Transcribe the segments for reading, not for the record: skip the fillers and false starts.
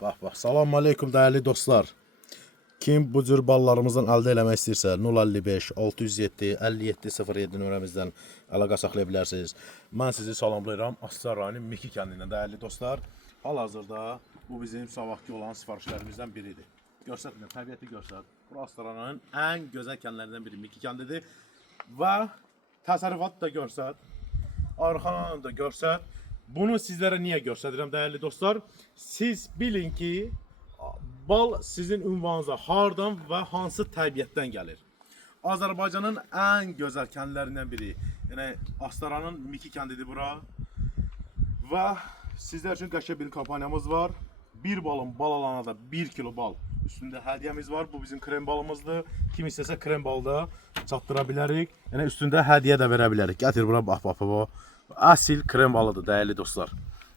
Bax. Salam aleykum dəyərli dostlar. Kim bu cür ballarımızdan əldə eləmək istəyirsə 055 607 5707 nömrəmizdən əlaqə saxlaya bilərsiniz. Mən sizi salamlayıram Astara rayonu Miki kəndindən dəyərli dostlar. Hal-hazırda bu bizim sabahki olan sifarişlərimizdən biridir. Görsətmə, təbiəti görsət. Bu Astaranın ən gözəl kəndlərindən biri Miki kəndidir. Və təsərrüfatı da görsət. Arxanı da görsət. Bunu sizlərə niyə göstərirəm dəyərli dostlar? Siz bilin ki, bal sizin ünvanınıza hardan və hansı təbiətdən gəlir? Azərbaycanın ən gözəl kəndlərindən biri. Yəni Astaranın Miki kəndidir bura. Və sizlər üçün qəşəng bir kampaniyamız var. Bir balın bal alana da 1 kilo bal üstündə hədiyyəmiz var. Bu bizim krem balımızdır. Kim istəsə krem balı da çatdıra bilərik. Yəni üstündə hədiyyə də verə bilərik. Gətir bura bax. Asil krem balıdır dəyərli dostlar.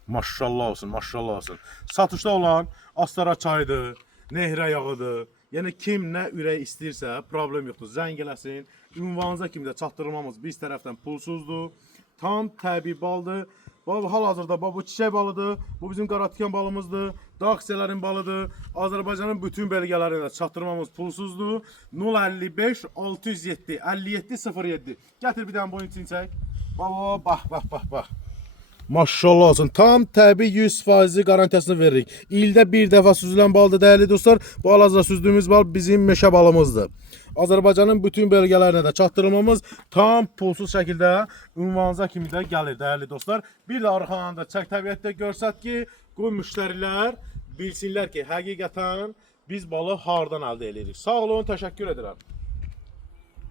Maşallah olsun, maşallah olsun. Satışda olan Astara çayıdır, nehrə yağıdır. Yəni kim nə ürək istəyirsə problem yoxdur. Zəng eləsin. Ünvanınıza kimi də çatdırmamız biz tərəfdən pulsuzdur. Tam təbii baldır. Hal-hazırda bu çiçək balıdır. Bu bizim qaratikan balımızdır. Dağ çiçəklərin balıdır. Azərbaycanın bütün bölgələrində çatdırmamız pulsuzdur. 055 607 5707. Gətir bir dənə bunun için çək. Bax. Maşallah olsun. Tam təbii 100% qarantiyasını veririk. İldə bir dəfə süzülən baldır dəyərli dostlar. Bu hal-hazırda süzdüyümüz bal bizim meşə balımızdır. Azərbaycanın bütün bölgələrinə də çatdırılmamız tam pulsuz şəkildə ünvanınıza kimi də gəlir dəyərli dostlar. Bir də arxanında çək təbiətdə görsət ki, bu müştərilər bilsinlər ki, həqiqətən biz balı hardan əldə edirik. Sağ olun, təşəkkür edirəm.